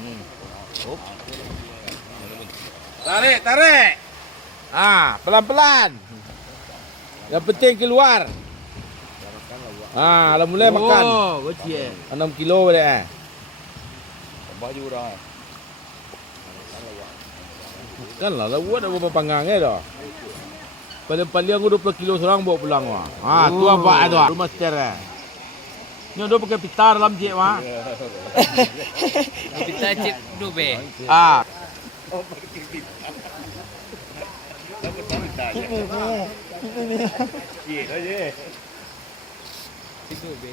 Up. Tarik. Pelan-pelan. Yang penting keluar. Dah mulai makan. Oh, kecil. 6 kilo boleh Tambah je orang Kan lah buat ada berapa panggang dah. Paling-paling aku 20 kilo seorang bawa pulang wah. Tu apa tu? Rumah seter. Ni dia pakai pita dalam cik wah. Kita cip dube. Cik aja. Cip dube.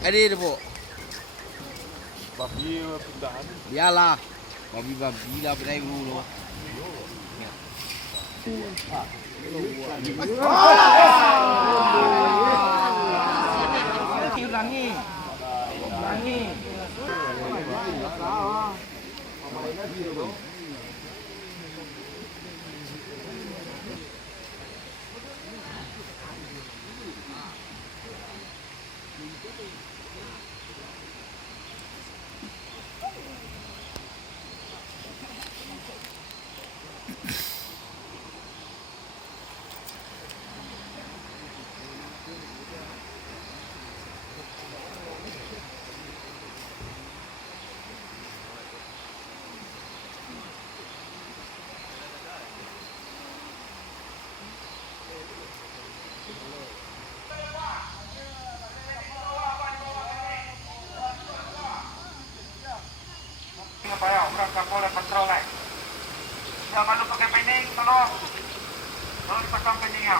Ada dia bu. Babi pindahan. Biarlah. Babi lah pedai dulu. Ulangi. Orang kapal dan patrol lain. Jangan lupa pakai pening, tolong dipasang pening ya.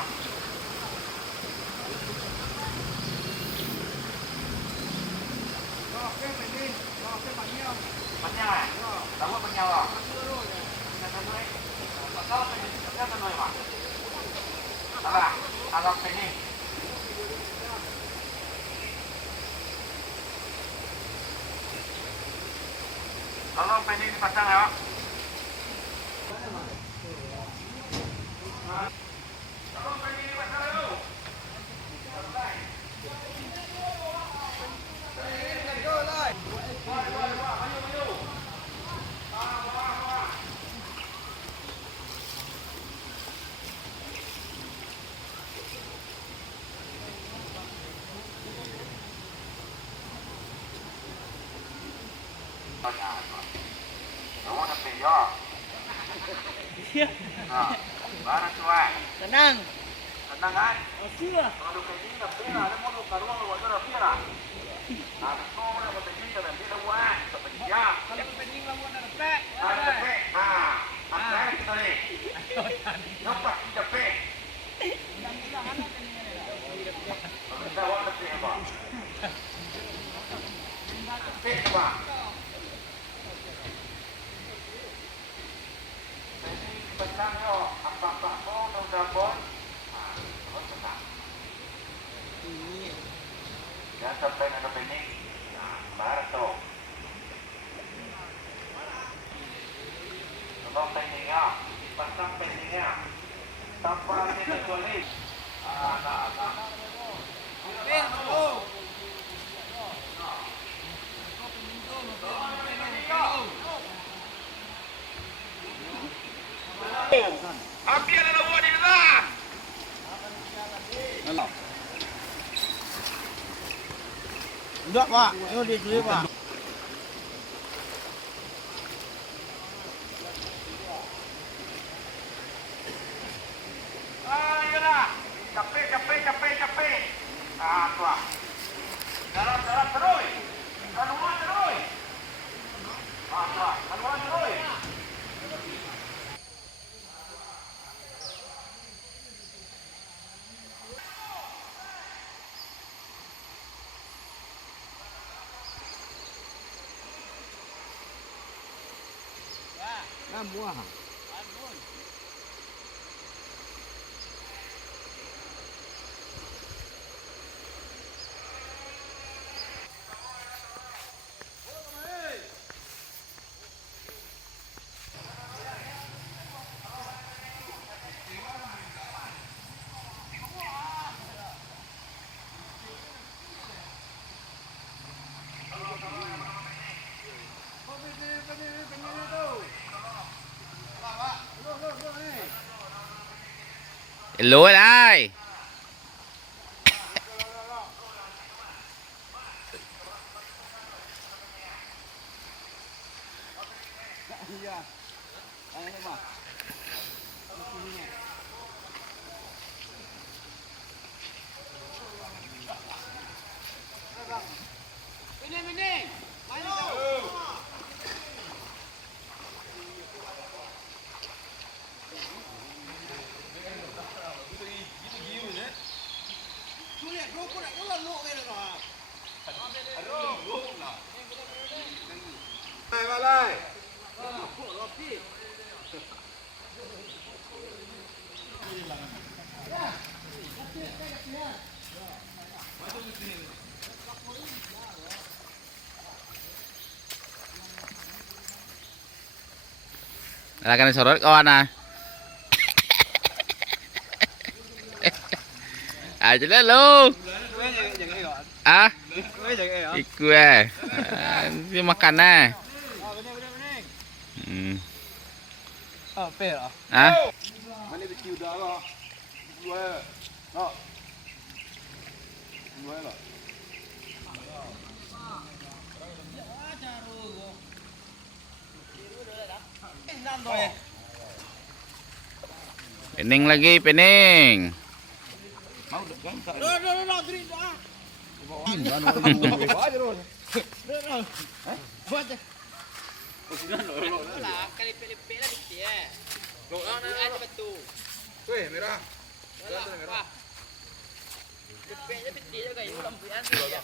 Banyak. Tahu banyak lah. Agak pening. Tolong pening dipasang ya. Tolong pening dipasang dulu. Kamu nak peyok? Ya. Mana tuan? Tenang. Tenang kan? Sudah. Kalau kayak gini tak pernah ada mau luka ruang luar sana pira. Ada semua orang bertanya dan dia buat sepenjia. Kalau pening lah buat dapat. Ada cepet. Apa kita ni? Nampak kita cepet. Kita awak cepet apa? Cepet apa? Petang yo, apa-apa pun udah pun. Jangan sampai ada pening. Barat tu. Kalau pening ya, pasang pening ya. Tanpa ada tulis. Anak-anak. Peng, oh. Enggak, Pak. Ini di sini, Pak. Ayolah. Capek. Ah, tua. Dalam terus. Keluar terus. Ah, tua. Keluar terus. Nah, buah. Lúa đây. Bening. Maju. Là cái này sổ đất con à. À chỉ lên luôn. À ikue dia makan nah. Ah Mana kecil dah lah. Dua. No. Dua lah. Pening lagi, pening. Mau dah kan tak. Drink dah. Bawa je roh. Buat je. Lah, kali pelipik lah dia. Ada betul. Weh, merah. Alah, Pak. Pelipiknya peti je kayu lampian dia.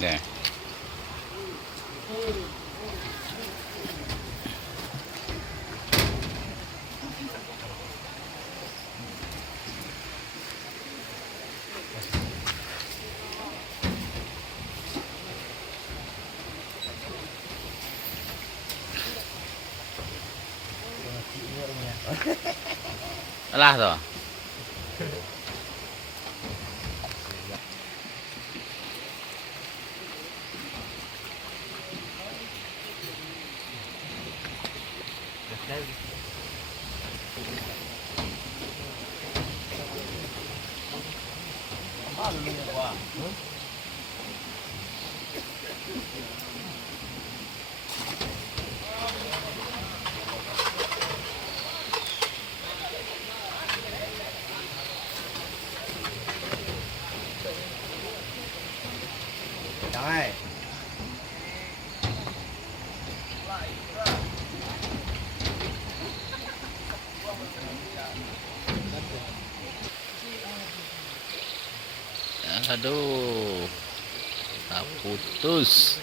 Nè. Alah tu. Rồi. Aduh. Tak putus.